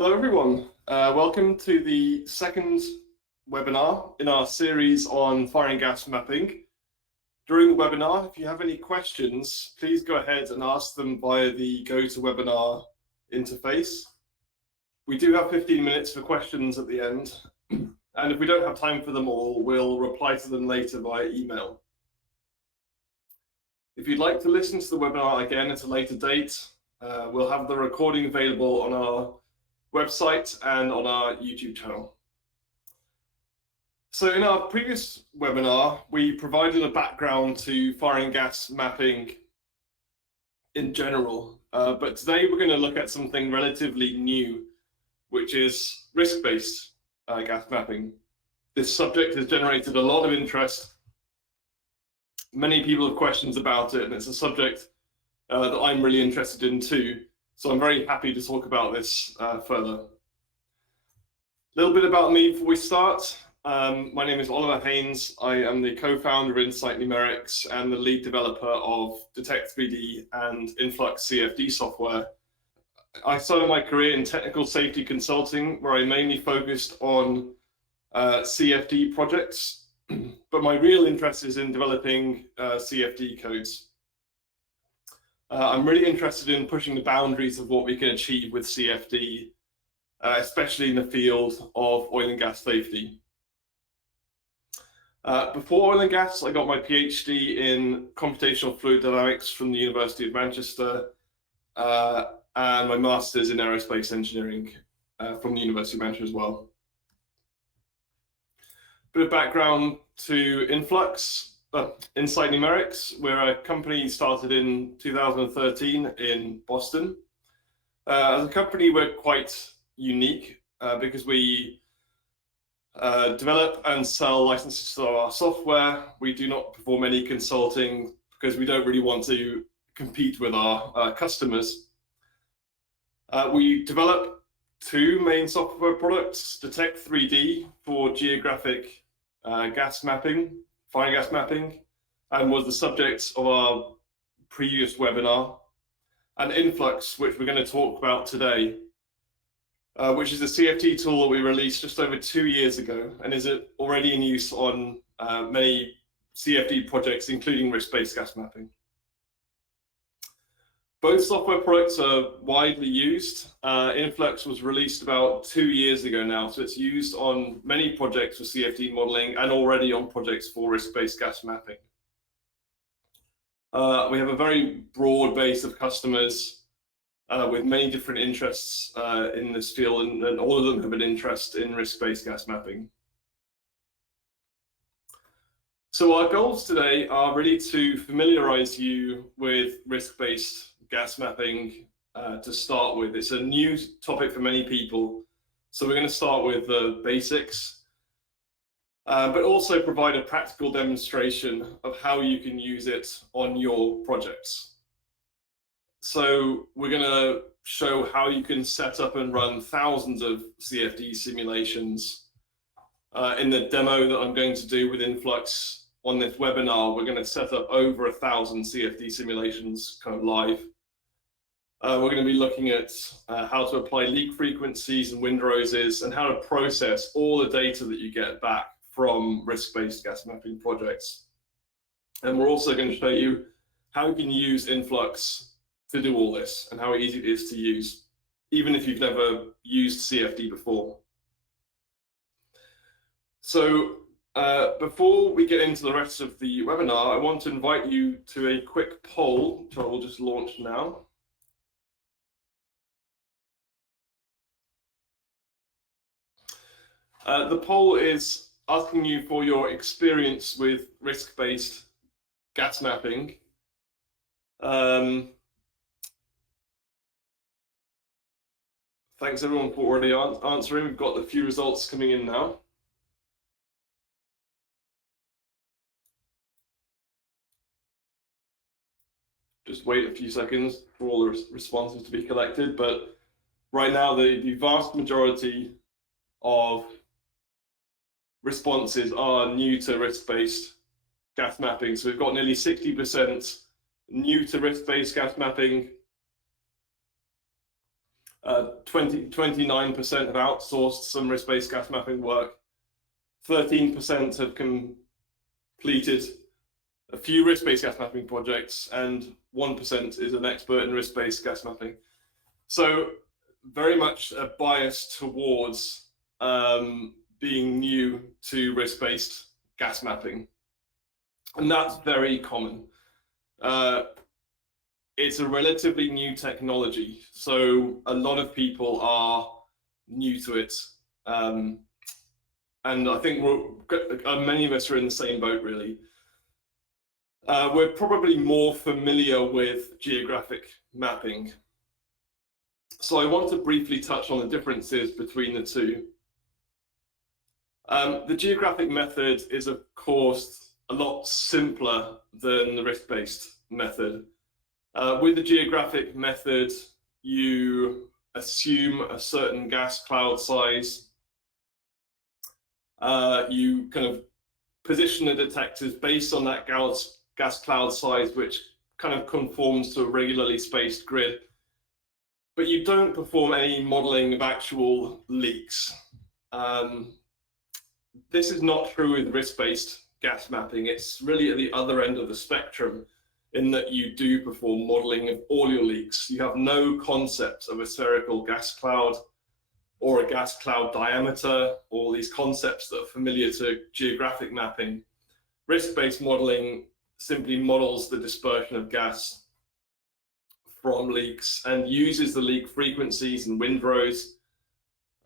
Hello everyone, welcome to the second webinar in our series on fire and gas mapping. During the webinar, if you have any questions, please go ahead and ask them via the GoToWebinar interface. We do have 15 minutes for questions at the end, and if we don't have time for them all, we'll reply to them later via email. If you'd like to listen to the webinar again at a later date, we'll have the recording available on our website and on our YouTube channel. So in our previous webinar, we provided a background to fire and gas mapping in general, but today we're going to look at something relatively new, which is risk-based gas mapping. This subject has generated a lot of interest. Many people have questions about it, and it's a subject that I'm really interested in too. So I'm very happy to talk about this further. A little bit about me before we start. My name is Oliver Haynes. I am the co-founder of Insight Numerics and the lead developer of Detect 3D and Influx CFD software. I started my career in technical safety consulting, where I mainly focused on CFD projects, but my real interest is in developing CFD codes. I'm really interested in pushing the boundaries of what we can achieve with CFD, especially in the field of oil and gas safety. Before oil and gas, I got my PhD in computational fluid dynamics from the University of Manchester, and my master's in aerospace engineering from the University of Manchester as well. Bit of background to Influx. Insight Numerics. We're a company started in 2013 in Boston. As a company, we're quite unique because we develop and sell licenses to our software. We do not perform any consulting because we don't really want to compete with our customers. We develop two main software products: Detect 3D for geographic gas mapping, fire gas mapping, and was the subject of our previous webinar, and Influx, which we're going to talk about today, which is a CFD tool that we released just over 2 years ago and is already in use on many CFD projects, including risk-based gas mapping. Both software products are widely used. Influx was released about 2 years ago now, so it's used on many projects for CFD modeling and already on projects for risk-based gas mapping. We have a very broad base of customers with many different interests in this field, and all of them have an interest in risk-based gas mapping. So our goals today are really to familiarize you with risk-based gas mapping to start with. It's a new topic for many people, so we're going to start with the basics, but also provide a practical demonstration of how you can use it on your projects. So we're going to show how you can set up and run thousands of CFD simulations. In the demo that I'm going to do with Influx on this webinar, we're going to set up over 1,000 CFD simulations kind of live. We're going to be looking at how to apply leak frequencies and windroses and how to process all the data that you get back from risk-based gas mapping projects. And we're also going to show you how you can use Influx to do all this and how easy it is to use, even if you've never used CFD before. So before we get into the rest of the webinar, I want to invite you to a quick poll, which I will just launch now. The poll is asking you for your experience with risk-based gas mapping. Thanks everyone for already answering. We've got a few results coming in now. Just wait a few seconds for all the responses to be collected, but right now the vast majority of responses are new to risk-based gas mapping. So we've got nearly 60% new to risk-based gas mapping, 29% have outsourced some risk-based gas mapping work. 13% have completed a few risk-based gas mapping projects, and 1% is an expert in risk-based gas mapping. So very much a bias towards being new to risk-based gas mapping. And that's very common. It's a relatively new technology, so a lot of people are new to it. And I think many of us are in the same boat, really. We're probably more familiar with geographic mapping. So I want to briefly touch on the differences between the two. The geographic method is, of course, a lot simpler than the risk-based method. With the geographic method, you assume a certain gas cloud size. You kind of position the detectors based on that gas cloud size, which kind of conforms to a regularly spaced grid. But you don't perform any modeling of actual leaks. This is not true with risk-based gas mapping. It's really at the other end of the spectrum, in that you do perform modeling of all your leaks. You have no concept of a spherical gas cloud or a gas cloud diameter, all these concepts that are familiar to geographic mapping. Risk-based modeling simply models the dispersion of gas from leaks and uses the leak frequencies and windrows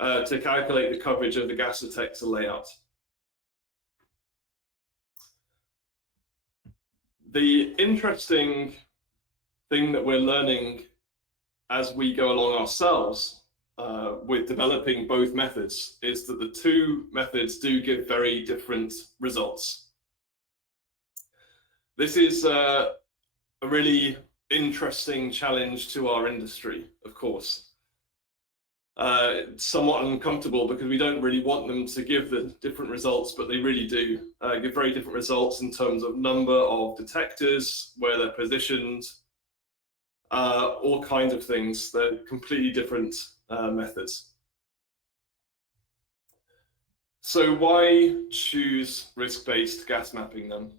to calculate the coverage of the gas detector layout. The interesting thing that we're learning as we go along ourselves with developing both methods is that the two methods do give very different results. This is a really interesting challenge to our industry, of course. It's somewhat uncomfortable because we don't really want them to give the different results, but they really do give very different results in terms of number of detectors, where they're positioned, all kinds of things. They're completely different methods. So why choose risk-based gas mapping then?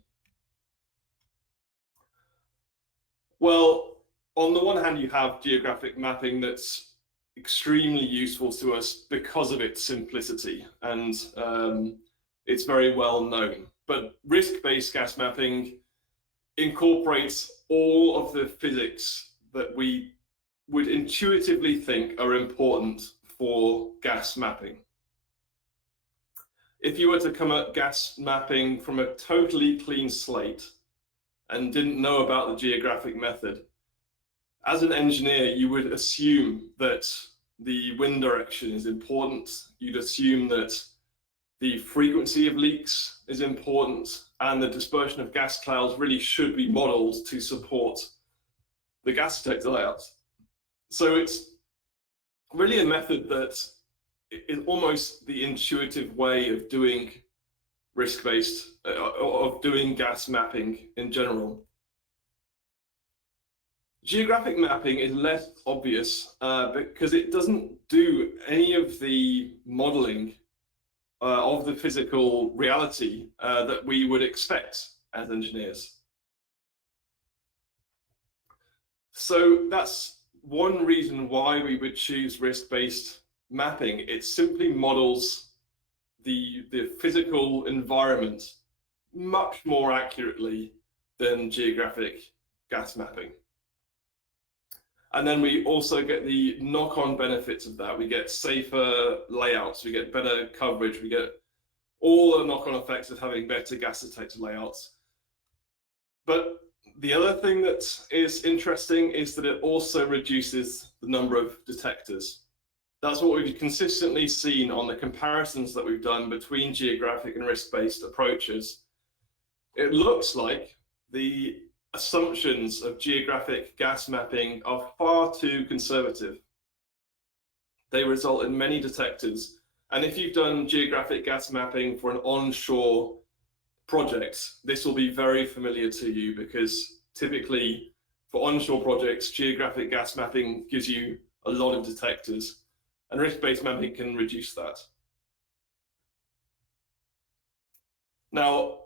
Well, on the one hand, you have geographic mapping that's extremely useful to us because of its simplicity, and it's very well known. But risk-based gas mapping incorporates all of the physics that we would intuitively think are important for gas mapping. If you were to come at gas mapping from a totally clean slate and didn't know about the geographic method, as an engineer, you would assume that the wind direction is important. You'd assume that the frequency of leaks is important, and the dispersion of gas clouds really should be modeled to support the gas detector layouts. So it's really a method that is almost the intuitive way of doing risk-based, of doing gas mapping in general. Geographic mapping is less obvious because it doesn't do any of the modeling of the physical reality that we would expect as engineers. So that's one reason why we would choose risk-based mapping. It simply models the physical environment much more accurately than geographic gas mapping. And then we also get the knock-on benefits of that. We get safer layouts, we get better coverage, we get all the knock-on effects of having better gas detector layouts. But the other thing that is interesting is that it also reduces the number of detectors. That's what we've consistently seen on the comparisons that we've done between geographic and risk-based approaches. It looks like the assumptions of geographic gas mapping are far too conservative. They result in many detectors. And if you've done geographic gas mapping for an onshore project, this will be very familiar to you, because typically for onshore projects, geographic gas mapping gives you a lot of detectors, and risk-based mapping can reduce that. Now,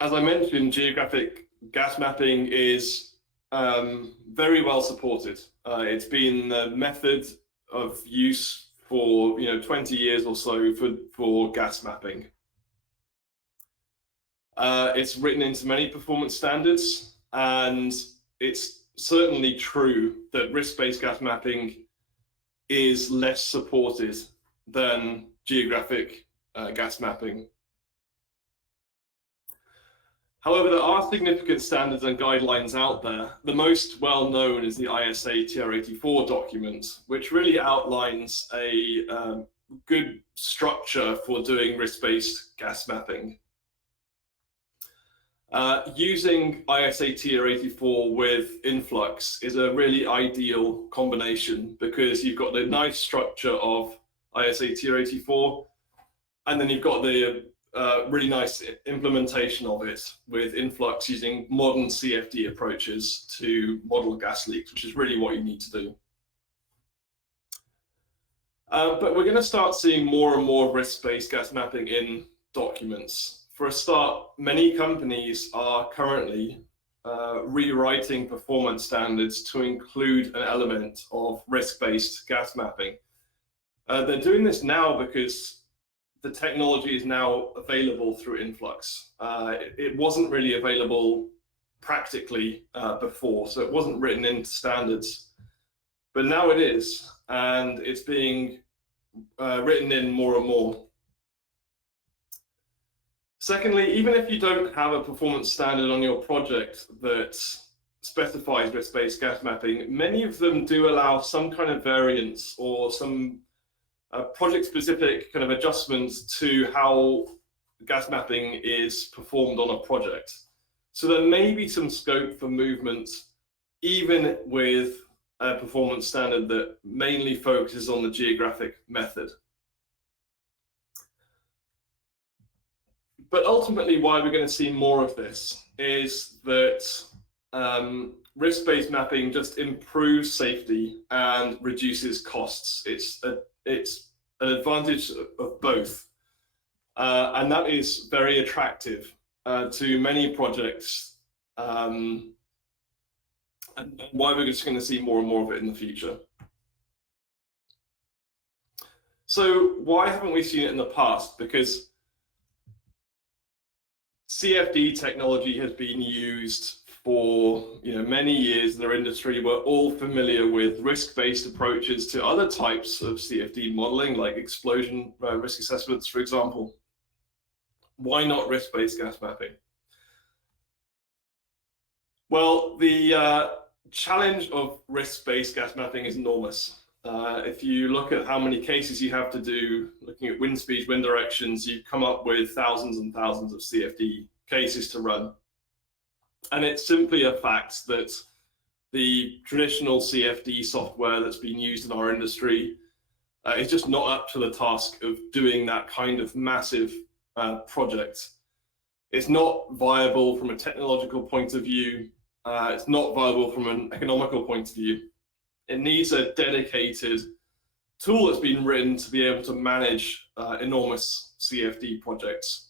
as I mentioned, geographic gas mapping is very well supported. It's been the method of use for 20 years or so for gas mapping. It's written into many performance standards, and it's certainly true that risk-based gas mapping is less supported than geographic gas mapping. However, there are significant standards and guidelines out there. The most well-known is the ISA TR84 document, which really outlines a good structure for doing risk-based gas mapping. Using ISA TR84 with Influx is a really ideal combination, because you've got the nice structure of ISA TR84, and then you've got the really nice implementation of it with Influx using modern CFD approaches to model gas leaks, which is really what you need to do. But we're going to start seeing more and more risk-based gas mapping in documents. For a start, many companies are currently rewriting performance standards to include an element of risk-based gas mapping. They're doing this now because the technology is now available through Influx. It wasn't really available practically before, so it wasn't written into standards. But now it is, and it's being written in more and more. Secondly, even if you don't have a performance standard on your project that specifies risk-based gas mapping, many of them do allow some kind of variance or some project-specific kind of adjustments to how gas mapping is performed on a project. So there may be some scope for movement, even with a performance standard that mainly focuses on the geographic method. But ultimately, why we're going to see more of this is that risk-based mapping just improves safety and reduces costs. It's an advantage of both, and that is very attractive to many projects, and why we're just going to see more and more of it in the future. So why haven't we seen it in the past? Because CFD technology has been used for many years in our industry. We're all familiar with risk-based approaches to other types of CFD modeling, like explosion risk assessments, for example. Why not risk-based gas mapping? Well, the challenge of risk-based gas mapping is enormous. If you look at how many cases you have to do, looking at wind speeds, wind directions, you come up with thousands and thousands of CFD cases to run. And it's simply a fact that the traditional CFD software that's been used in our industry is just not up to the task of doing that kind of massive project. It's not viable from a technological point of view. It's not viable from an economical point of view. It needs a dedicated tool that's been written to be able to manage enormous CFD projects.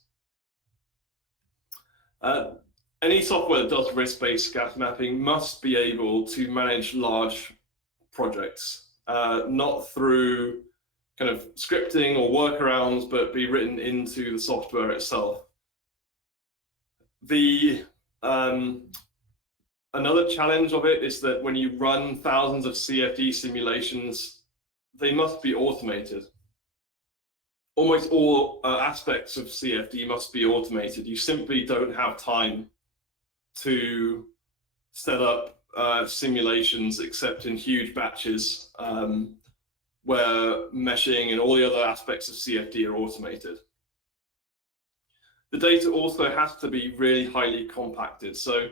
Any software that does risk-based gas mapping must be able to manage large projects, not through kind of scripting or workarounds, but be written into the software itself. Another challenge of it is that when you run thousands of CFD simulations, they must be automated. Almost all aspects of CFD must be automated. You simply don't have time to set up simulations except in huge batches where meshing and all the other aspects of CFD are automated. The data also has to be really highly compacted. So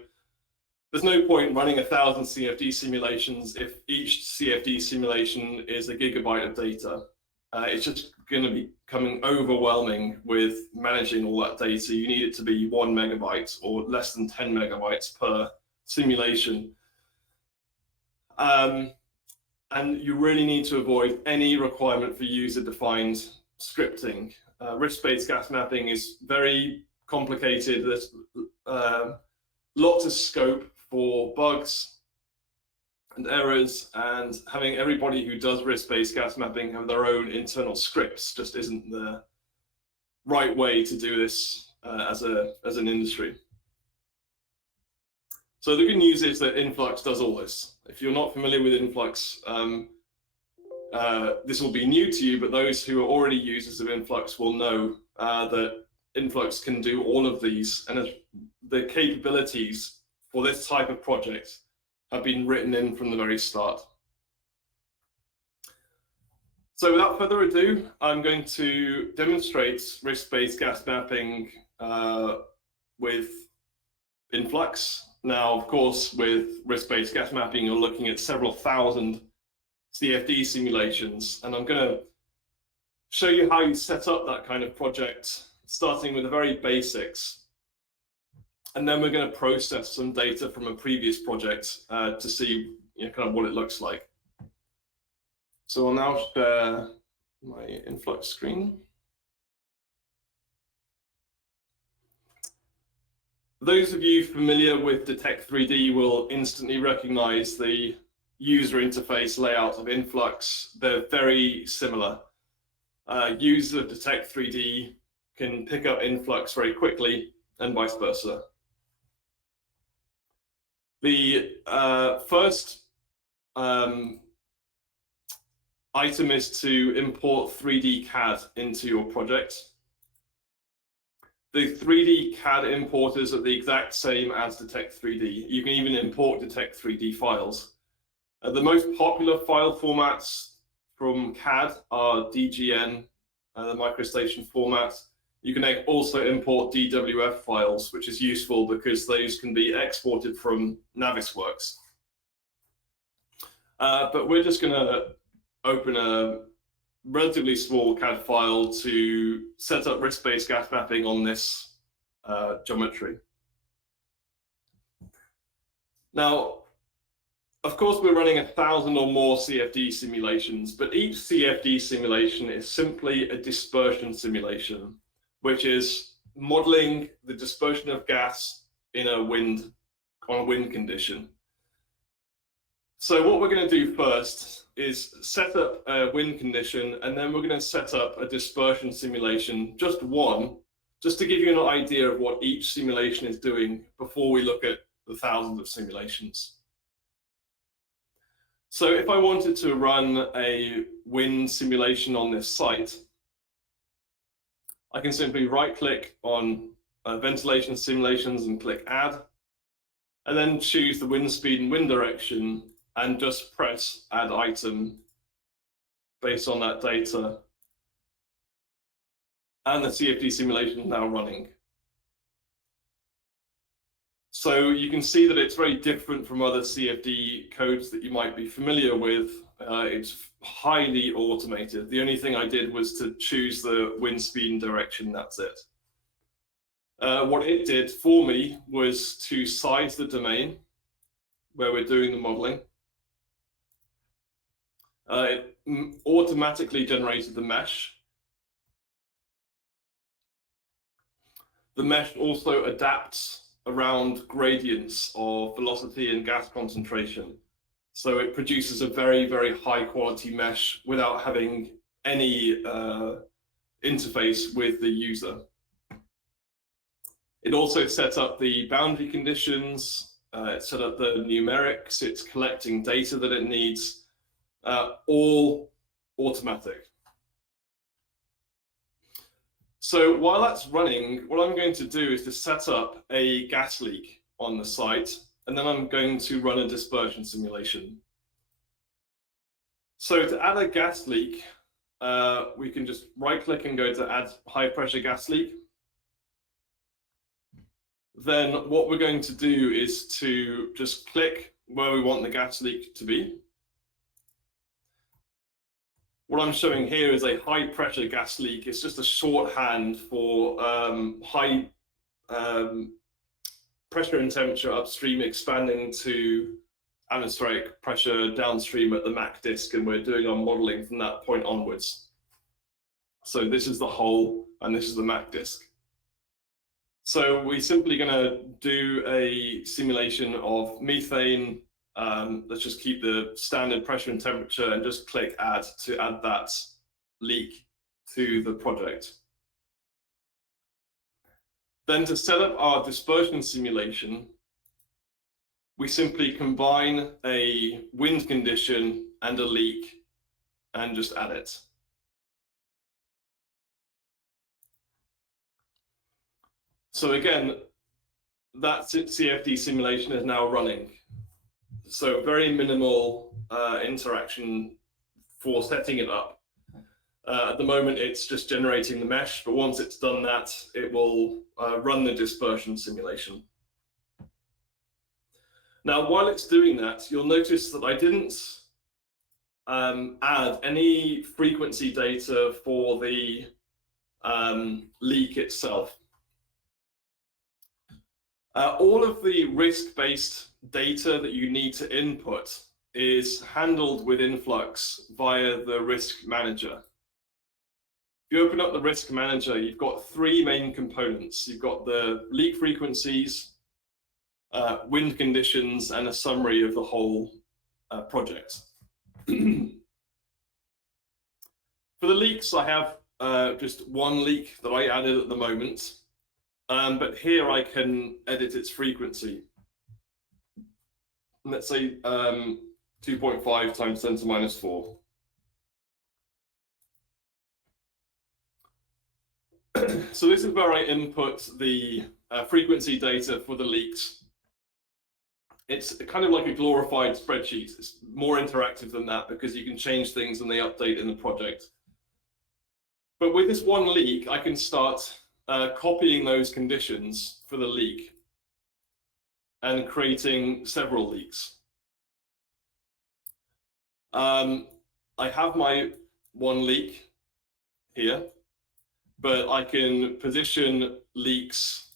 there's no point running 1,000 CFD simulations if each CFD simulation is a gigabyte of data. It's just going to be becoming overwhelming with managing all that data. You need it to be 1 megabyte or less than 10 megabytes per simulation. And And you really need to avoid any requirement for user-defined scripting. Risk-based gas mapping is very complicated. There's lots of scope for bugs and errors, and having everybody who does risk-based gas mapping have their own internal scripts just isn't the right way to do this as an industry. So the good news is that Influx does all this. If you're not familiar with Influx, this will be new to you, but those who are already users of Influx will know that Influx can do all of these, and the capabilities for this type of project have been written in from the very start. So without further ado, I'm going to demonstrate risk-based gas mapping with Influx. Now, of course, with risk-based gas mapping, you're looking at several thousand CFD simulations, and I'm going to show you how you set up that kind of project, starting with the very basics. And then we're going to process some data from a previous project to see kind of what it looks like. So I'll now share my Influx screen. Those of you familiar with Detect 3D will instantly recognize the user interface layout of Influx. They're very similar. Users of Detect 3D can pick up Influx very quickly, and vice versa. The first item is to import 3D CAD into your project. The 3D CAD importers are the exact same as Detect 3D. You can even import Detect 3D files. The most popular file formats from CAD are DGN, the MicroStation format. You can also import DWF files, which is useful because those can be exported from Navisworks. But we're just going to open a relatively small CAD file to set up risk-based gas mapping on this geometry. Now, of course, we're running 1,000 or more CFD simulations, but each CFD simulation is simply a dispersion simulation, which is modeling the dispersion of gas in a wind condition. So what we're going to do first is set up a wind condition, and then we're going to set up a dispersion simulation, just one, just to give you an idea of what each simulation is doing before we look at the thousands of simulations. So if I wanted to run a wind simulation on this site, I can simply right-click on ventilation simulations and click Add, and then choose the wind speed and wind direction, and just press Add Item based on that data. And the CFD simulation is now running. So you can see that it's very different from other CFD codes that you might be familiar with. It's highly automated. The only thing I did was to choose the wind speed and direction, that's it. What it did for me was to size the domain where we're doing the modeling. It automatically generated the mesh. The mesh also adapts around gradients of velocity and gas concentration. So it produces a very, very high quality mesh without having any interface with the user. It also set up the boundary conditions, it set up the numerics, it's collecting data that it needs, all automatic. So while that's running, what I'm going to do is to set up a gas leak on the site, and then I'm going to run a dispersion simulation. So to add a gas leak, we can just right-click and go to Add High Pressure Gas Leak. Then what we're going to do is to just click where we want the gas leak to be. What I'm showing here is a high pressure gas leak. It's just a shorthand for high pressure and temperature upstream expanding to atmospheric pressure downstream at the MAC disk, and we're doing our modeling from that point onwards. So this is the hole, and this is the MAC disk. So we're simply going to do a simulation of methane. Let's just keep the standard pressure and temperature and just click add to add that leak to the project. Then to set up our dispersion simulation, we simply combine a wind condition and a leak and just add it. So again, that CFD simulation is now running. So very minimal interaction for setting it up. At the moment, it's just generating the mesh, but once it's done that, it will run the dispersion simulation. Now, while it's doing that, you'll notice that I didn't add any frequency data for the leak itself. All of the risk-based data that you need to input is handled within Flux via the risk manager. If you open up the risk manager, you've got three main components. You've got the leak frequencies, wind conditions, and a summary of the whole project. For the leaks, I have just one leak that I added at the moment. But here I can edit its frequency. Let's say 2.5 times 10 to minus 4. So this is where I input the frequency data for the leaks. It's kind of like a glorified spreadsheet. It's more interactive than that because you can change things and they update in the project. But with this one leak, I can start copying those conditions for the leak and creating several leaks. I have my one leak here, but I can position leaks.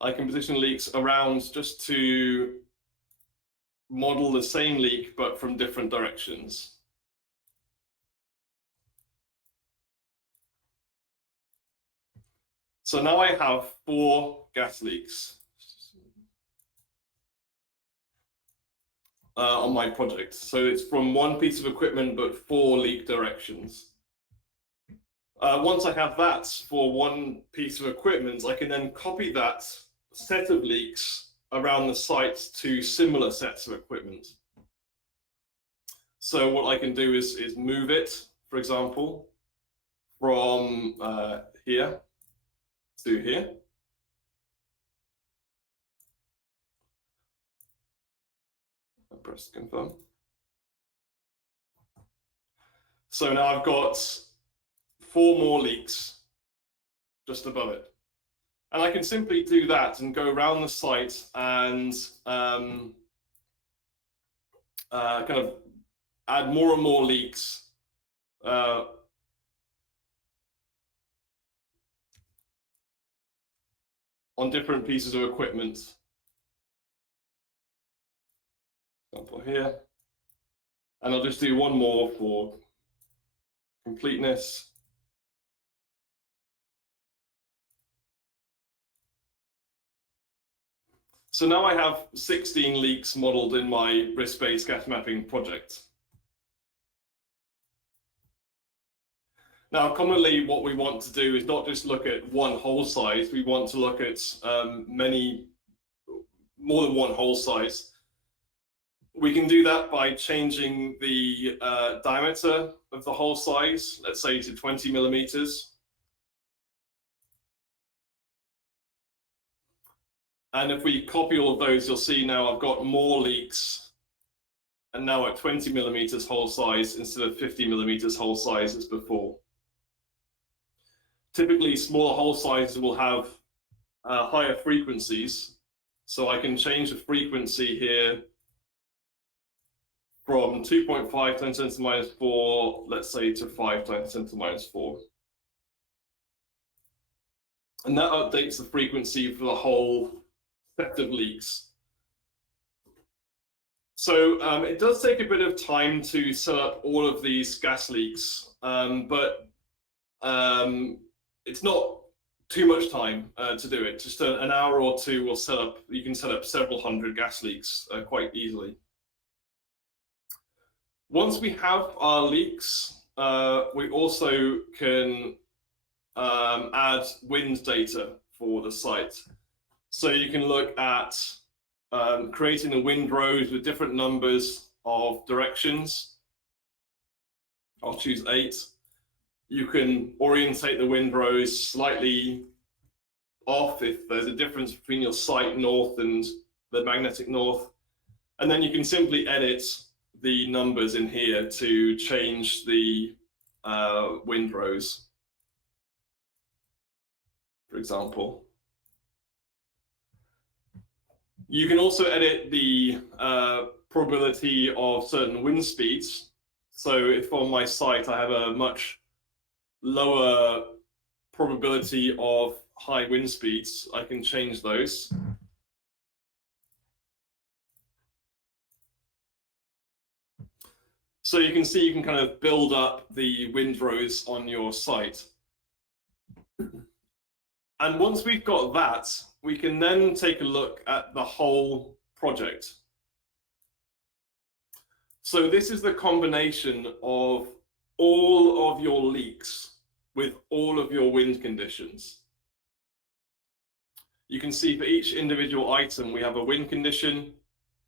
I can position leaks around just to model the same leak, but from different directions. So now I have 4 gas leaks on my project. So it's from one piece of equipment, but 4 leak directions. Once I have that for one piece of equipment, I can then copy that set of leaks around the site to similar sets of equipment. So what I can do is move it, for example, from here to here. I press confirm. So now I've got 4 more leaks just above it. And I can simply do that and go around the site and kind of add more and more leaks on different pieces of equipment. Example here. And I'll just do one more for completeness. So now I have 16 leaks modeled in my risk-based gas mapping project. Now, commonly what we want to do is not just look at one hole size, we want to look at more than one hole size. We can do that by changing the diameter of the hole size, let's say to 20 millimeters. And if we copy all of those, you'll see now I've got more leaks, and now at 20 millimeters hole size instead of 50 millimeters hole size as before. Typically, smaller hole sizes will have higher frequencies, so I can change the frequency here from 2.5 times 10 to the minus 4, let's say, to 5 times 10 to the minus 4. and that updates the frequency for the whole set of leaks. So it does take a bit of time to set up all of these gas leaks, but it's not too much time to do it. Just an hour or two will set up. You can set up several hundred gas leaks quite easily. Once we have our leaks, we also can add wind data for the site. So you can look at creating a windrows with different numbers of directions. I'll choose 8. You can orientate the windrows slightly off if there's a difference between your site north and the magnetic north. And then you can simply edit the numbers in here to change the windrows, for example. You can also edit the probability of certain wind speeds. So if on my site I have a much lower probability of high wind speeds, I can change those. So you can see you can kind of build up the windrows on your site. And once we've got that, we can then take a look at the whole project. So this is the combination of all of your leaks with all of your wind conditions. You can see for each individual item, we have a wind condition,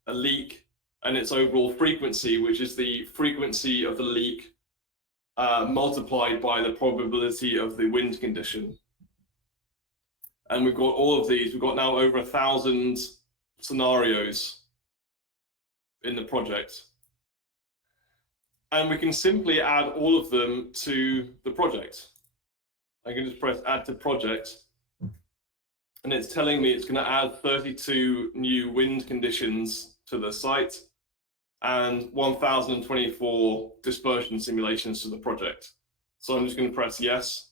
a leak, and its overall frequency, which is the frequency of the leak multiplied by the probability of the wind condition. And we've got all of these. We've got now over 1,000 scenarios in the project. And we can simply add all of them to the project. I can just press add to project, and it's telling me it's going to add 32 new wind conditions to the site and 1,024 dispersion simulations to the project. So I'm just going to press yes.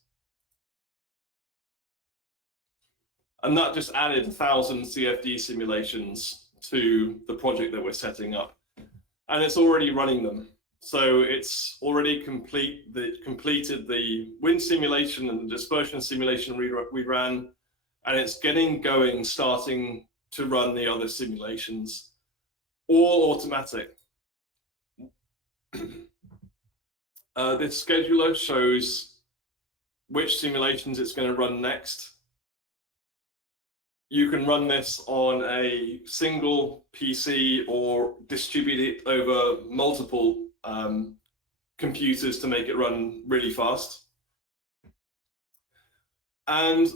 And that just added 1,000 CFD simulations to the project that we're setting up. And it's already running them. So it's already completed the wind simulation and the dispersion simulation we ran, and it's getting going, starting to run the other simulations, all automatic. This scheduler shows which simulations it's going to run next. You can run this on a single PC or distribute it over multiple computers to make it run really fast. And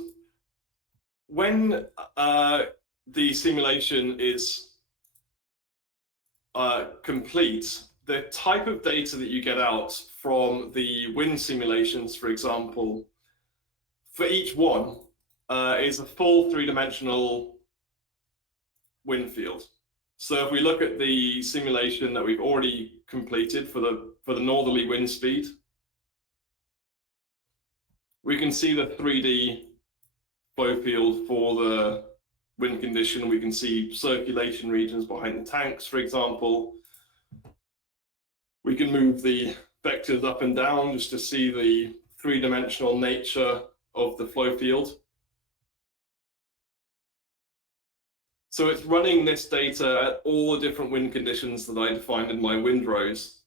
when the simulation is complete, the type of data that you get out from the wind simulations, for example, for each one is a full 3-dimensional wind field. So if we look at the simulation that we've already completed for the northerly wind speed, we can see the 3D flow field for the wind condition. We can see circulation regions behind the tanks, for example. We can move the vectors up and down just to see the 3-dimensional nature of the flow field. So it's running this data at all the different wind conditions that I defined in my windrows.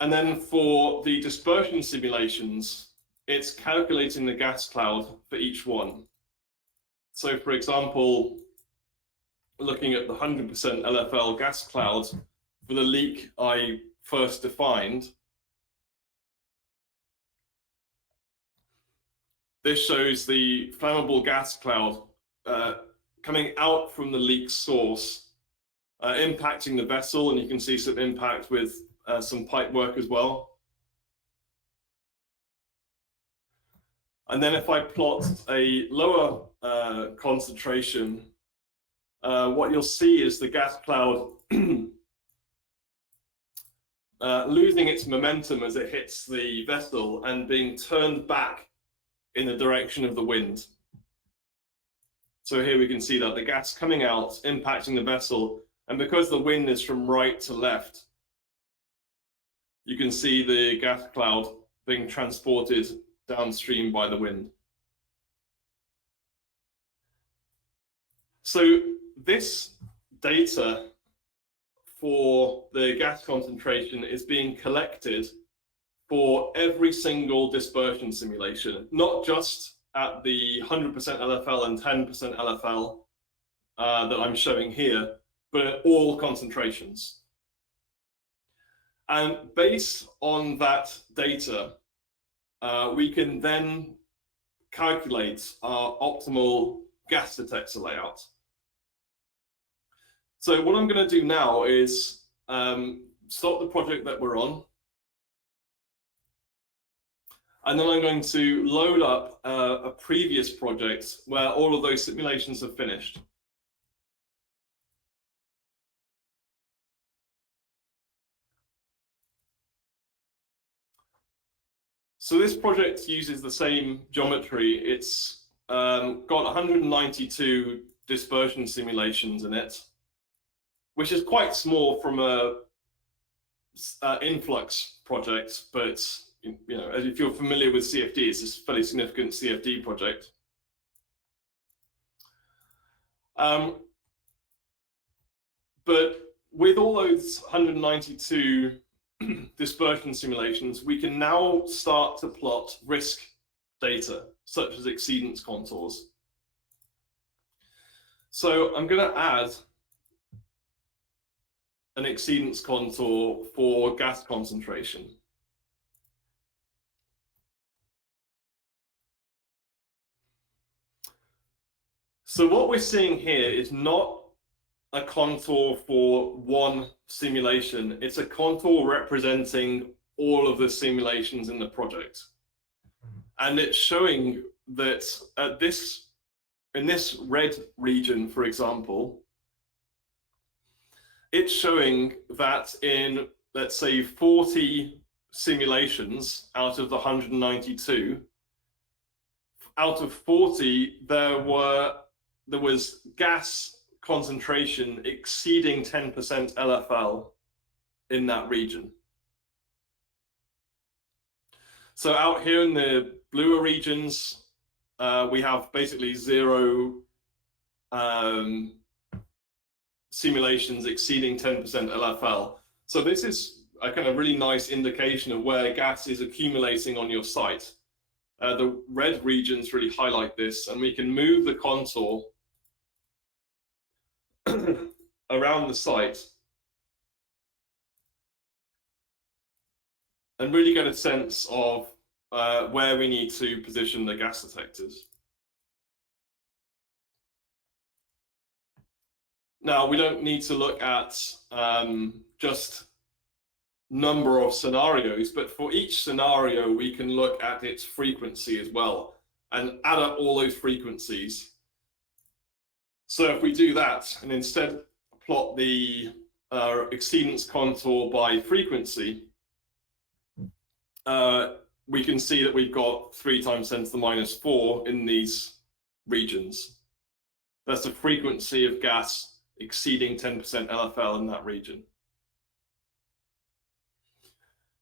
And then for the dispersion simulations, it's calculating the gas cloud for each one. So for example, looking at the 100% LFL gas cloud for the leak I first defined, this shows the flammable gas cloud coming out from the leak source, impacting the vessel, and you can see some impact with some pipe work as well. And then if I plot a lower concentration, what you'll see is the gas cloud losing its momentum as it hits the vessel and being turned back in the direction of the wind. So here we can see that the gas coming out, impacting the vessel, and because the wind is from right to left, you can see the gas cloud being transported downstream by the wind. So this data for the gas concentration is being collected for every single dispersion simulation, not just at the 100% LFL and 10% LFL that I'm showing here, but at all concentrations. And based on that data, we can then calculate our optimal gas detector layout. So what I'm going to do now is stop the project that we're on. And then I'm going to load up a previous project where all of those simulations have finished. So this project uses the same geometry. It's got 192 dispersion simulations in it, which is quite small from a influx project, but you know, if you're familiar with CFD, it's a fairly significant CFD project. But with all those 192 dispersion simulations, we can now start to plot risk data, such as exceedance contours. So I'm going to add an exceedance contour for gas concentration. So what we're seeing here is not a contour for one simulation. It's a contour representing all of the simulations in the project. And it's showing that in this red region, for example, it's showing that in, let's say, 40 simulations out of the 192, out of 40, there was gas concentration exceeding 10% LFL in that region. So out here in the bluer regions, we have basically zero simulations exceeding 10% LFL. So this is a kind of really nice indication of where gas is accumulating on your site. The red regions really highlight this, and we can move the contour around the site and really get a sense of where we need to position the gas detectors. Now, we don't need to look at just number of scenarios, but for each scenario, we can look at its frequency as well and add up all those frequencies. So if we do that and instead plot the exceedance contour by frequency, we can see that we've got 3 times 10 to the minus 4 in these regions. That's the frequency of gas exceeding 10% LFL in that region.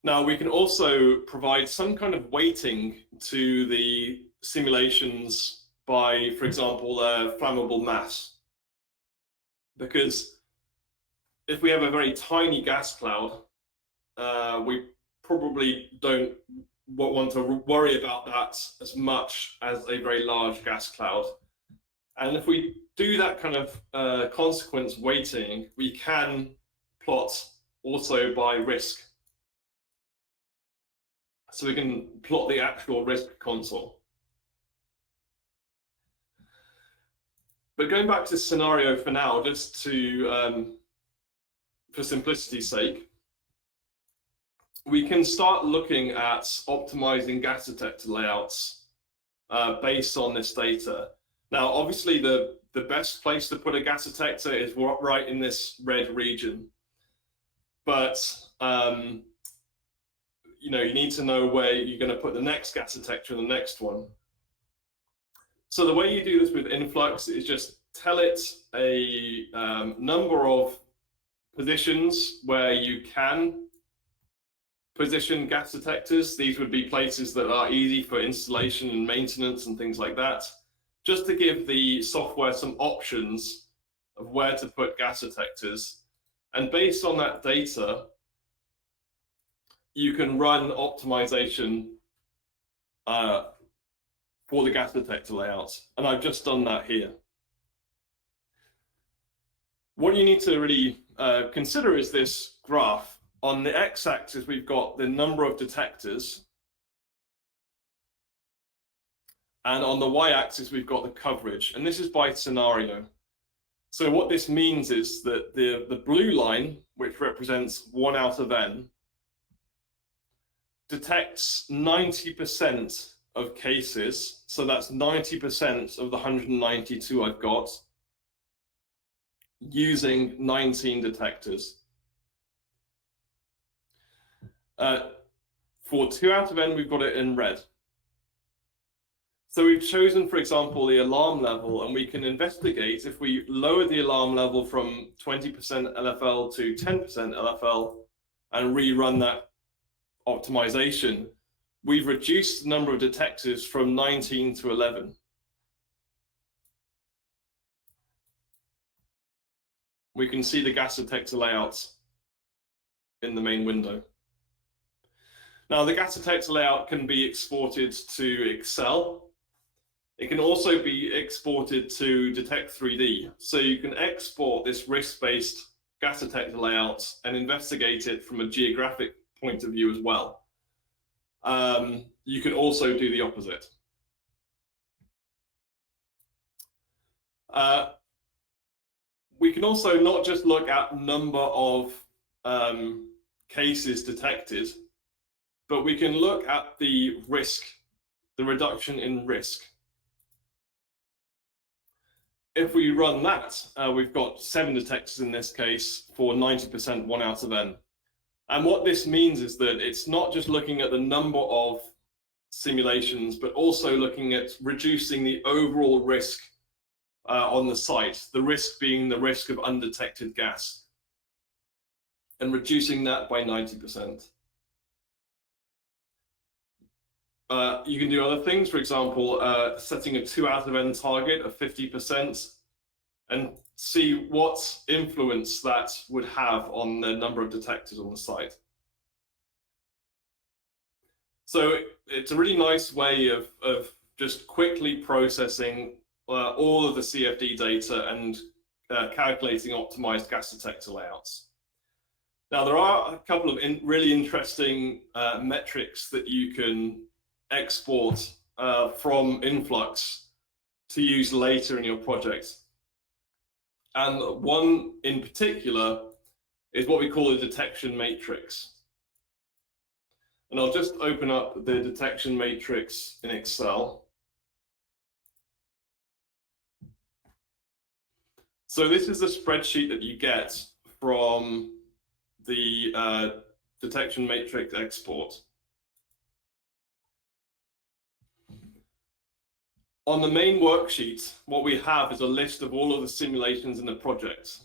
Now, we can also provide some kind of weighting to the simulations by, for example, flammable mass. Because if we have a very tiny gas cloud, we probably don't want to worry about that as much as a very large gas cloud. And if we do that kind of consequence weighting, we can plot also by risk. So we can plot the actual risk contour. But going back to scenario for now, just to, for simplicity's sake, we can start looking at optimizing gas detector layouts based on this data. Now, obviously, the best place to put a gas detector is right in this red region. But you know, you need to know where you're going to put the next gas detector and the next one. So the way you do this with Influx is just tell it a number of positions where you can position gas detectors. These would be places that are easy for installation and maintenance and things like that, just to give the software some options of where to put gas detectors. And based on that data, you can run optimization for the gas detector layout. And I've just done that here. What you need to really consider is this graph. On the x-axis, we've got the number of detectors. And on the y-axis, we've got the coverage. And this is by scenario. So what this means is that the blue line, which represents 1 out of n, detects 90% of cases. So that's 90% of the 192 I've got, using 19 detectors. For 2 out of n, we've got it in red. So we've chosen, for example, the alarm level, and we can investigate if we lower the alarm level from 20% LFL to 10% LFL and rerun that optimization, we've reduced the number of detectors from 19 to 11. We can see the gas detector layouts in the main window. Now, the gas detector layout can be exported to Excel. It can also be exported to Detect 3D. So you can export this risk-based gas detector layout and investigate it from a geographic point of view as well. You can also do the opposite. We can also not just look at number of cases detected, but we can look at the risk, the reduction in risk. If we run that, we've got 7 detectors in this case for 90%, 1 out of n. And what this means is that it's not just looking at the number of simulations, but also looking at reducing the overall risk on the site, the risk being the risk of undetected gas, and reducing that by 90%. You can do other things, for example, setting a 2 out of n target of 50% and see what influence that would have on the number of detectors on the site. So it's a really nice way of just quickly processing all of the CFD data and calculating optimized gas detector layouts. Now, there are a couple of really interesting metrics that you can export from Influx to use later in your project. And one in particular is what we call a detection matrix. And I'll just open up the detection matrix in Excel. So this is the spreadsheet that you get from the detection matrix export. On the main worksheet, what we have is a list of all of the simulations in the project,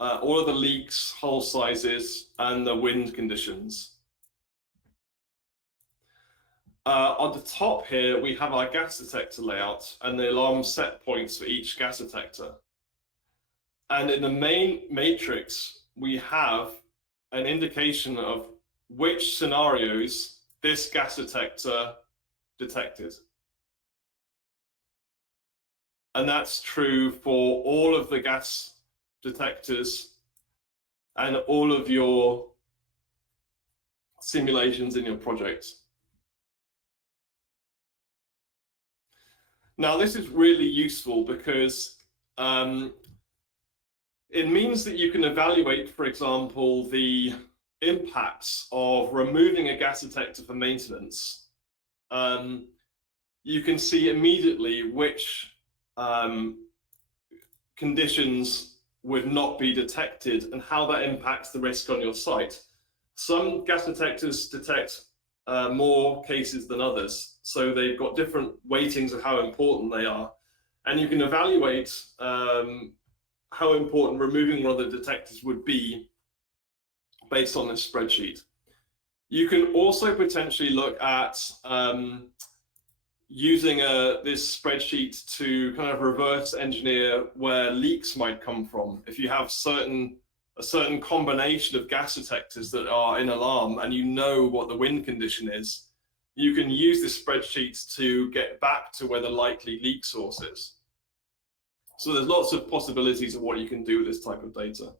all of the leaks, hole sizes, and the wind conditions. On the top here, we have our gas detector layout and the alarm set points for each gas detector. And in the main matrix, we have an indication of which scenarios this gas detector detected. And that's true for all of the gas detectors and all of your simulations in your project. Now, this is really useful because it means that you can evaluate, for example, the impacts of removing a gas detector for maintenance. You can see immediately which conditions would not be detected and how that impacts the risk on your site. Some gas detectors detect more cases than others. So they've got different weightings of how important they are. And you can evaluate how important removing one of the detectors would be based on this spreadsheet. You can also potentially look at using this spreadsheet to kind of reverse engineer where leaks might come from. If you have a certain combination of gas detectors that are in alarm and you know what the wind condition is, you can use this spreadsheet to get back to where the likely leak source is. So there's lots of possibilities of what you can do with this type of data.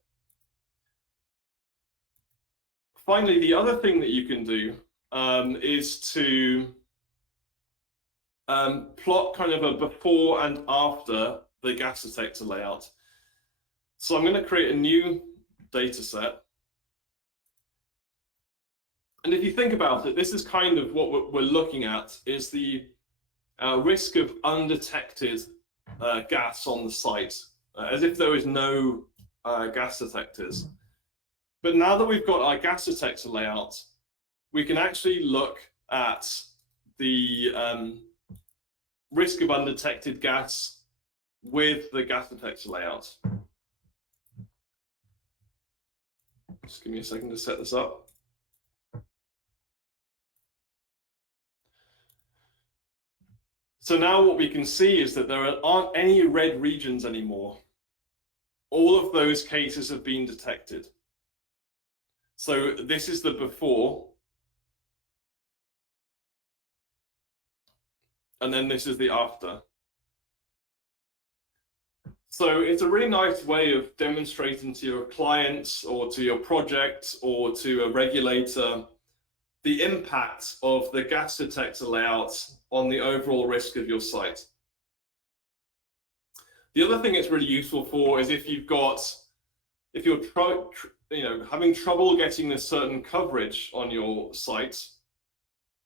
Finally, the other thing that you can do is to plot kind of a before and after the gas detector layout. So I'm going to create a new data set. And if you think about it, this is kind of what we're looking at, is the risk of undetected gas on the site, as if there is no gas detectors. But now that we've got our gas detector layout, we can actually look at the risk of undetected gas with the gas detector layout. Just give me a second to set this up. So now what we can see is that there aren't any red regions anymore. All of those cases have been detected. So this is the before, and then this is the after. So it's a really nice way of demonstrating to your clients or to your project or to a regulator the impact of the gas detector layout on the overall risk of your site. The other thing it's really useful for is if you're having trouble getting a certain coverage on your site,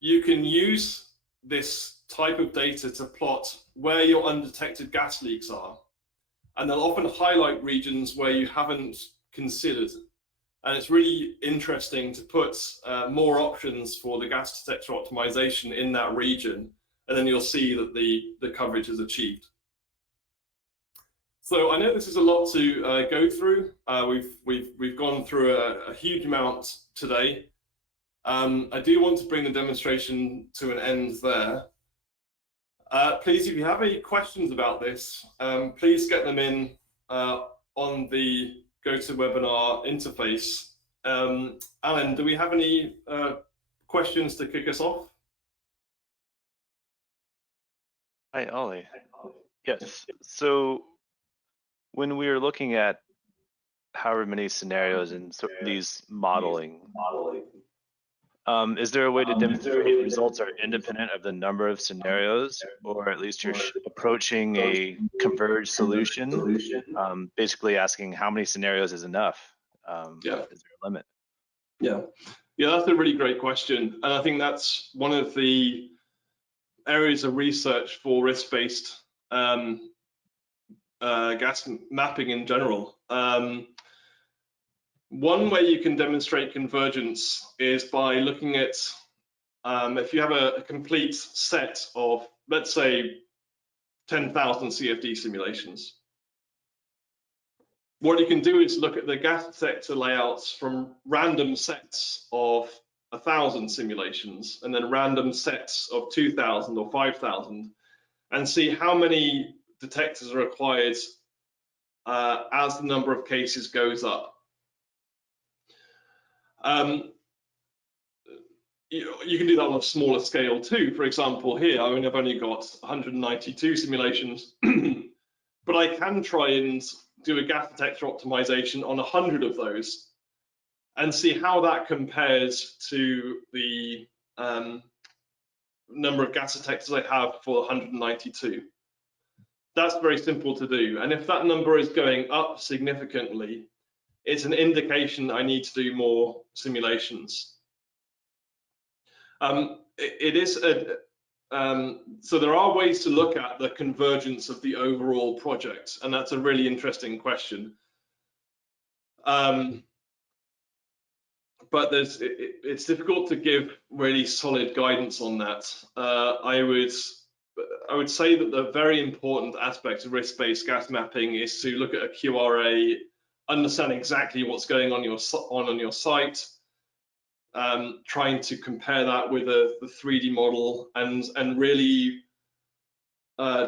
you can use this type of data to plot where your undetected gas leaks are. And they'll often highlight regions where you haven't considered. And it's really interesting to put more options for the gas detector optimization in that region. And then you'll see that the coverage is achieved. So I know this is a lot to go through. We've gone through a huge amount today. I do want to bring the demonstration to an end there. Please, if you have any questions about this, please get them in on the GoToWebinar interface. Alan, do we have any questions to kick us off? Hi, Ollie. Yes. So when we are looking at however many scenarios and these modeling, is there a way to demonstrate results are independent of the number of scenarios, or at least you're approaching a converged solution, basically asking how many scenarios is enough? Is there a limit? Yeah, that's a really great question. And I think that's one of the areas of research for risk-based gas mapping in general. One way you can demonstrate convergence is by looking at if you have a complete set of, let's say, 10,000 CFD simulations. What you can do is look at the gas detector layouts from random sets of 1,000 simulations and then random sets of 2,000 or 5,000 and see how many detectors are required as the number of cases goes up. You can do that on a smaller scale too. For example, here I've only got 192 simulations, but I can try and do a gas detector optimization on 100 of those and see how that compares to the number of gas detectors I have for 192. That's very simple to do. And if that number is going up significantly, it's an indication I need to do more simulations. So there are ways to look at the convergence of the overall project, and that's a really interesting question. but it's difficult to give really solid guidance on that. I would say that the very important aspect of risk-based gas mapping is to look at a QRA, understand exactly what's going on your site, trying to compare that with the 3D model, and really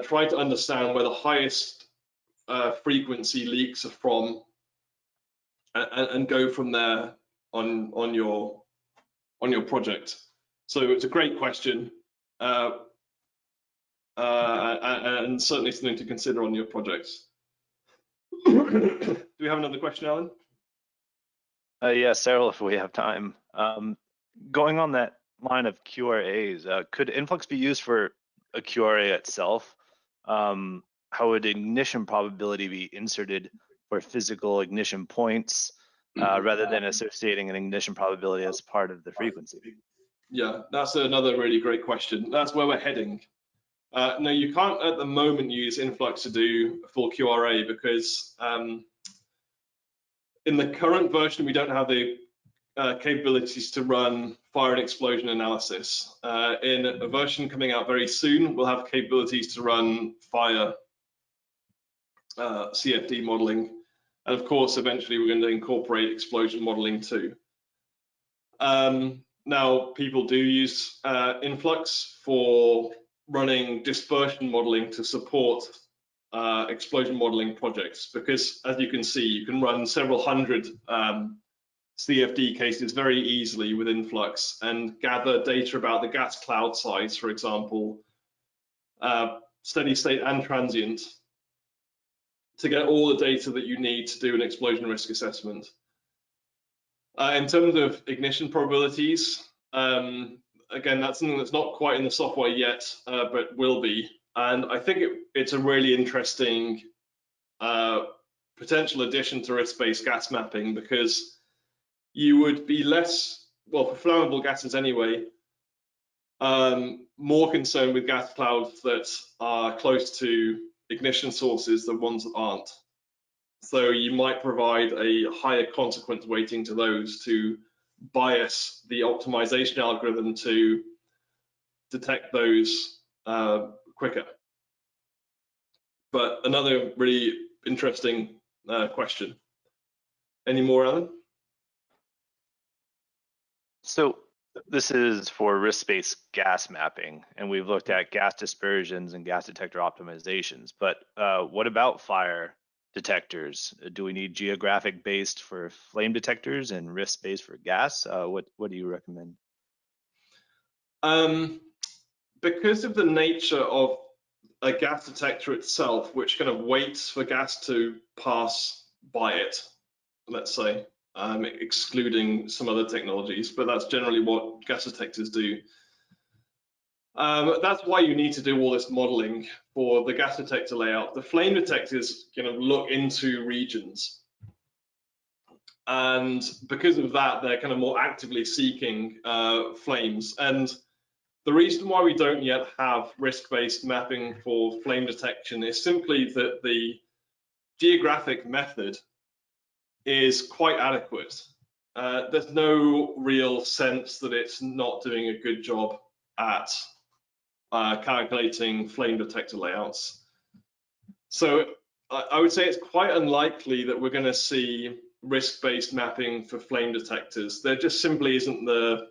try to understand where the highest frequency leaks are from, and go from there on your project. So it's a great question, and certainly something to consider on your projects. Do we have another question, Alan? Yeah, Cyril, if we have time. Going on that line of QRAs, could influx be used for a QRA itself? How would ignition probability be inserted for physical ignition points rather than associating an ignition probability as part of the frequency? Yeah, that's another really great question. That's where we're heading. No, you can't at the moment use influx to do a full QRA because in the current version we don't have the capabilities to run fire and explosion analysis. In a version coming out very soon, we'll have capabilities to run fire CFD modeling, and of course eventually we're going to incorporate explosion modeling too. Now people do use influx for running dispersion modeling to support explosion modeling projects, because as you can see, you can run several hundred CFD cases very easily with influx and gather data about the gas cloud size, for example, steady state and transient, to get all the data that you need to do an explosion risk assessment. In terms of ignition probabilities, again, that's something that's not quite in the software yet, but will be. And I think it's a really interesting potential addition to risk-based gas mapping, because you would be less, well, for flammable gases anyway, more concerned with gas clouds that are close to ignition sources than ones that aren't. So you might provide a higher consequence weighting to those to bias the optimization algorithm to detect those quicker. But another really interesting question. Any more, Alan? So this is for risk-based gas mapping, and we've looked at gas dispersions and gas detector optimizations, but what about fire detectors? Do we need geographic based for flame detectors and risk based for gas? What do you recommend? Because of the nature of a gas detector itself, which kind of waits for gas to pass by it, let's say, excluding some other technologies, but that's generally what gas detectors do. That's why you need to do all this modeling for the gas detector layout. The flame detectors kind of look into regions, and because of that, they're kind of more actively seeking flames. And the reason why we don't yet have risk-based mapping for flame detection is simply that the geographic method is quite adequate. There's no real sense that it's not doing a good job at calculating flame detector layouts. So I would say it's quite unlikely that we're going to see risk-based mapping for flame detectors. There just simply isn't the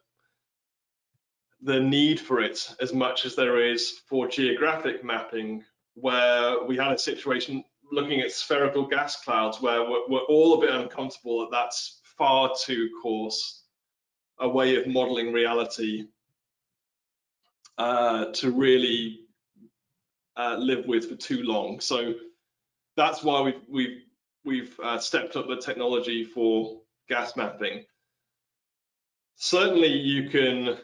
need for it as much as there is for geographic mapping, where we had a situation looking at spherical gas clouds where we're all a bit uncomfortable that that's far too coarse a way of modeling reality to really live with for too long. So that's why we've stepped up the technology for gas mapping. Certainly you can,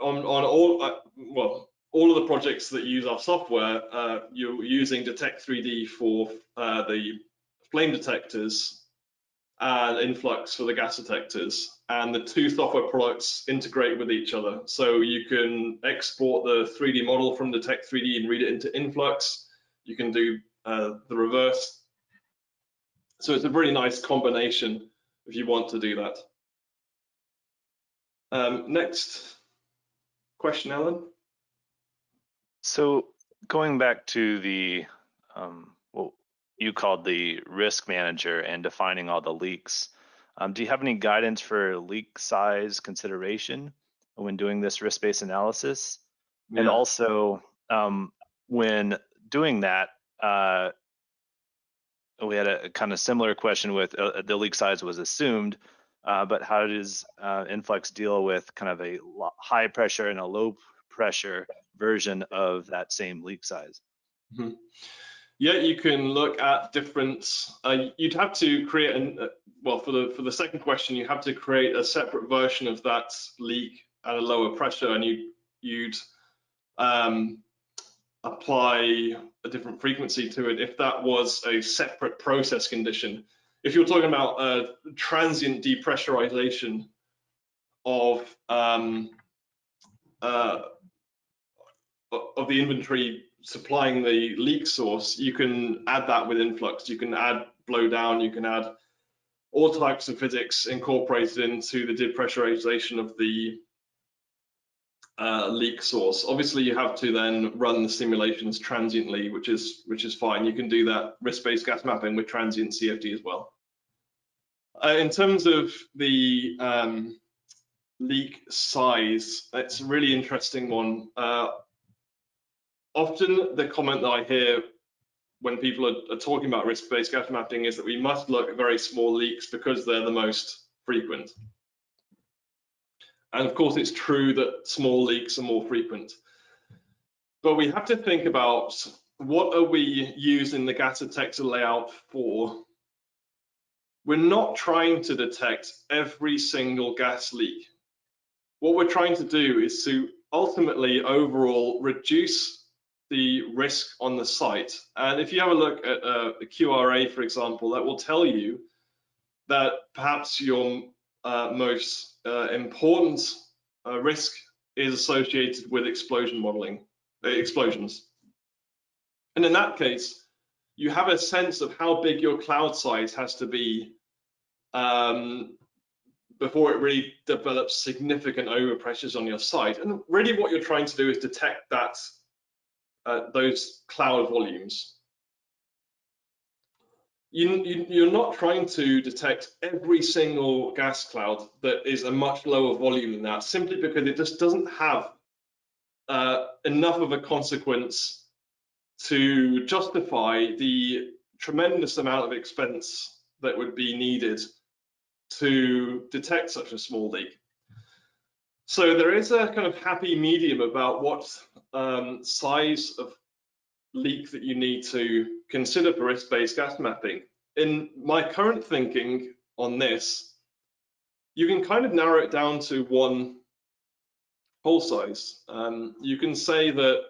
on all of the projects that use our software, you're using Detect 3D for the flame detectors and influx for the gas detectors, and the two software products integrate with each other. So you can export the 3D model from Detect 3D and read it into influx. You can do the reverse. So it's a very nice combination if you want to do that. Next question, Alan. So going back to the what you called the risk manager and defining all the leaks, do you have any guidance for leak size consideration when doing this risk-based analysis? Yeah. And also, when doing that, we had a kind of similar question with the leak size was assumed, but how does Influx deal with kind of a high pressure and a low pressure version of that same leak size? Mm-hmm. Yeah, you can look at different. You'd have to create well, for the second question, you have to create a separate version of that leak at a lower pressure, and you'd apply a different frequency to it if that was a separate process condition. If you're talking about transient depressurization of the inventory supplying the leak source, you can add that with Influx. You can add blowdown, you can add all types of physics incorporated into the depressurization of the leak source. Obviously, you have to then run the simulations transiently, which is fine. You can do that risk-based gas mapping with transient CFD as well. In terms of the leak size, it's a really interesting one. Often the comment that I hear when people are talking about risk-based gas mapping is that we must look at very small leaks because they're the most frequent. And of course, it's true that small leaks are more frequent. But we have to think about what are we using the gas detector layout for. We're not trying to detect every single gas leak. What we're trying to do is to ultimately overall reduce the risk on the site. And if you have a look at the QRA, for example, that will tell you that perhaps your most important risk is associated with explosion modeling, explosions. And in that case, you have a sense of how big your cloud size has to be before it really develops significant overpressures on your site. And really what you're trying to do is detect that those cloud volumes. You're not trying to detect every single gas cloud that is a much lower volume than that, simply because it just doesn't have enough of a consequence to justify the tremendous amount of expense that would be needed to detect such a small leak. So there is a kind of happy medium about what size of leak that you need to consider for risk-based gas mapping. In my current thinking on this, you can kind of narrow it down to one hole size. You can say that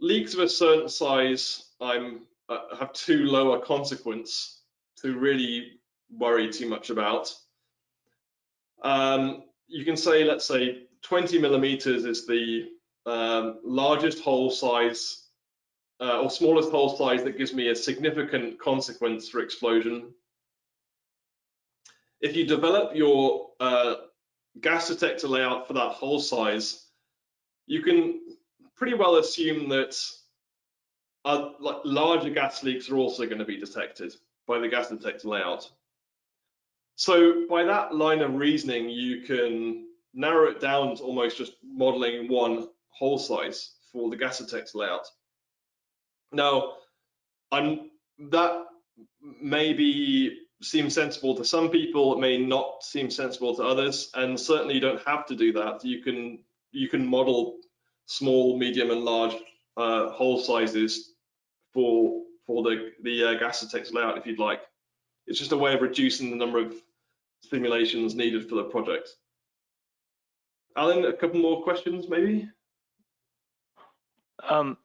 leaks of a certain size have too low a consequence to really worry too much about. You can say, let's say 20 millimeters is the largest hole size or smallest hole size that gives me a significant consequence for explosion. If you develop your gas detector layout for that hole size, you can pretty well assume that larger gas leaks are also going to be detected by the gas detector layout. So by that line of reasoning, you can narrow it down to almost just modeling one hole size for the gas detector layout. Now, that maybe seems sensible to some people, it may not seem sensible to others, and certainly you don't have to do that. You can model small, medium, and large hole sizes for the gas detector layout if you'd like. It's just a way of reducing the number of simulations needed for the project. Alan, a couple more questions maybe?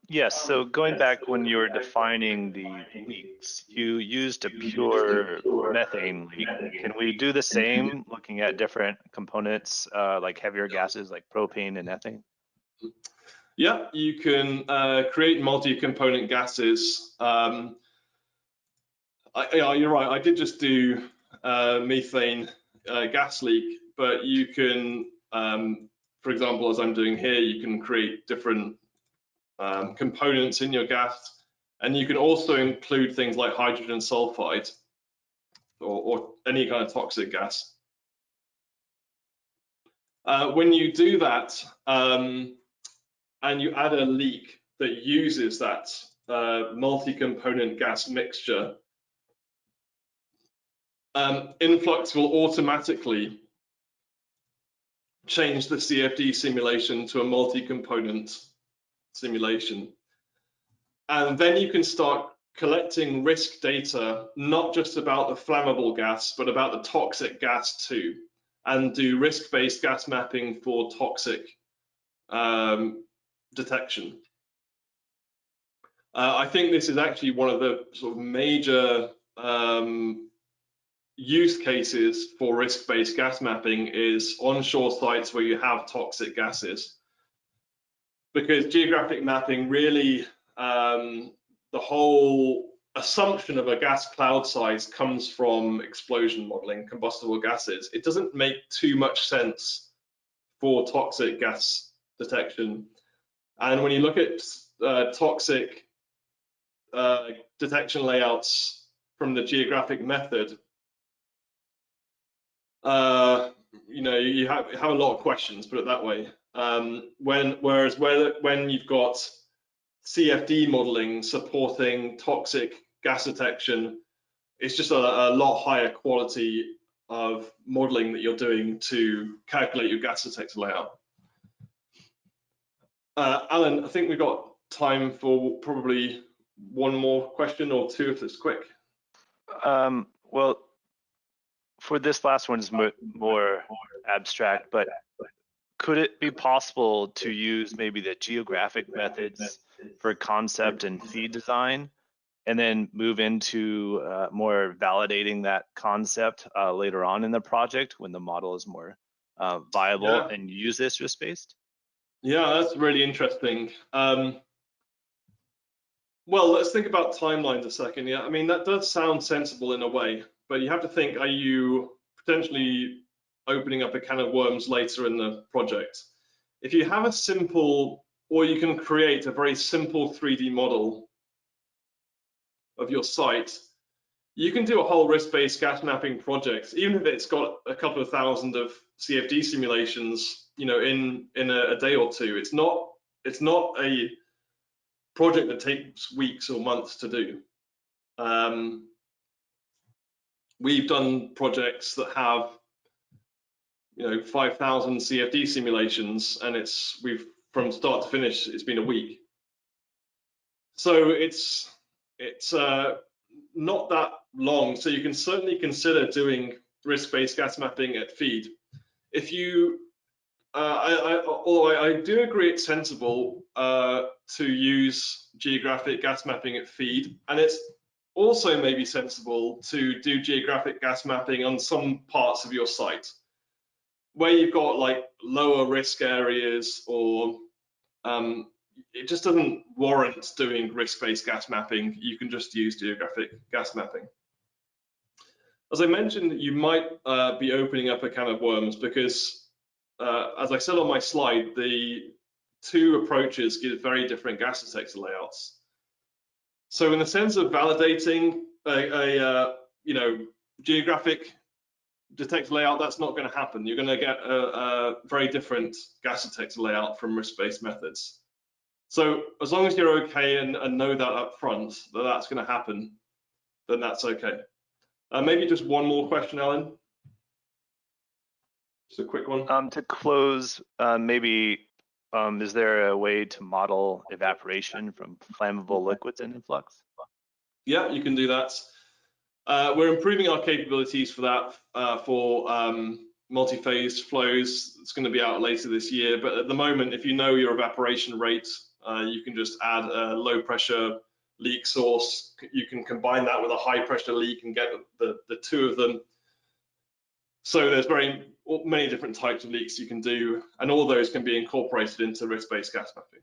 Yes, so going back when you were defining the leaks, you used a pure methane leak. Can we do the same looking at different components like heavier gases like propane and ethane? Yeah, you can create multi-component gases. You're right, I did just do methane gas leak, but you can, for example, as I'm doing here, you can create different components in your gas, and you can also include things like hydrogen sulfide or any kind of toxic gas. When you do that and you add a leak that uses that multi-component gas mixture, Influx will automatically change the CFD simulation to a multi-component simulation. And then you can start collecting risk data, not just about the flammable gas, but about the toxic gas too, and do risk-based gas mapping for toxic detection. I think this is actually one of the sort of major use cases for risk-based gas mapping is onshore sites where you have toxic gases. Because geographic mapping really, the whole assumption of a gas cloud size comes from explosion modeling, combustible gases. It doesn't make too much sense for toxic gas detection. And when you look at toxic detection layouts from the geographic method, you know, you have a lot of questions, put it that way. Whereas when you've got CFD modeling supporting toxic gas detection, it's just a lot higher quality of modeling that you're doing to calculate your gas detector layout. Alan, I think we've got time for probably one more question or two if it's quick. Well, for this last one is more abstract, but could it be possible to use maybe the geographic methods for concept and feed design, and then move into more validating that concept later on in the project when the model is more viable, and use this risk-based? Yeah, that's really interesting. Well, let's think about timelines a second. Yeah, I mean, that does sound sensible in a way, but you have to think, are you potentially opening up a can of worms later in the project? If you have a simple, or you can create a very simple 3D model of your site, you can do a whole risk-based gas mapping project, even if it's got a couple of thousand of CFD simulations, you know, in a day or two. It's not a project that takes weeks or months to do. We've done projects that have, you know, 5,000 CFD simulations, and we've from start to finish, it's been a week. So it's not that long. So you can certainly consider doing risk-based gas mapping at feed. If you, although I do agree it's sensible to use geographic gas mapping at feed, and it's also maybe sensible to do geographic gas mapping on some parts of your site where you've got like lower risk areas, or it just doesn't warrant doing risk-based gas mapping. You can just use geographic gas mapping. As I mentioned, you might be opening up a can of worms because, as I said on my slide, the two approaches give very different gas detector layouts. So in the sense of validating you know, geographic detector layout, that's not going to happen. You're going to get a very different gas detector layout from risk-based methods. So as long as you're okay and know that up front, that that's going to happen, then that's okay. Maybe just one more question, Alan. Just a quick one. To close, maybe is there a way to model evaporation from flammable liquids in Flux? Yeah, you can do that. We're improving our capabilities for that for multi-phase flows. It's going to be out later this year, but at the moment, if you know your evaporation rate, you can just add a low pressure leak source. You can combine that with a high pressure leak and get the two of them. So there's many different types of leaks you can do, and all those can be incorporated into risk-based gas mapping.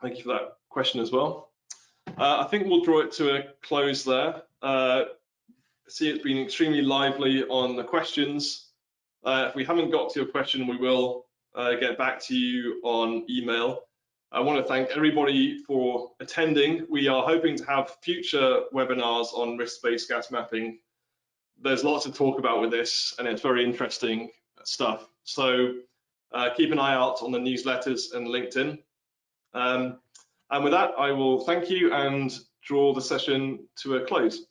Thank you for that question as well. I think we'll draw it to a close there. See, it's been extremely lively on the questions. If we haven't got to your question, we will get back to you on email. I want to thank everybody for attending. We are hoping to have future webinars on risk-based gas mapping. There's lots to talk about with this, and it's very interesting stuff. So keep an eye out on the newsletters and LinkedIn. And with that, I will thank you and draw the session to a close.